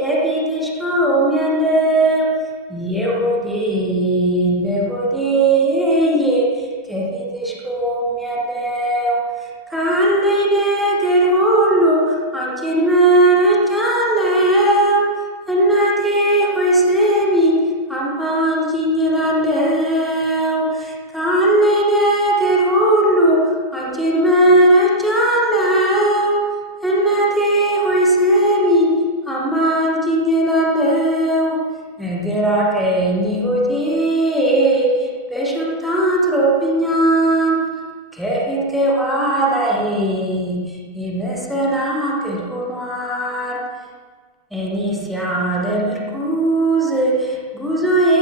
ከፊትሽ ቆሜያለሁ የሆዴን በሆዴ ከፊትሽ ቆሜያለሁ ካለኝ ነገር ሁሉ አንቺን መርጫለሁ እናቴ ሆይ ስሚኝ አማልጅኝ እላለሁ ካለኝ ነገር ሁሉ አንቺን መርጫለሁ እናቴ ሆይ ስሚኝ አማልጅኝ እላለሁ ግራ ቀኝ ሕይወቴ በሾህ ታጥሮብኛል ከፊት ከኋላዬ የመሰናክል ሆኗል እኔስ ያለ ምርኩዝ ጉዞዬ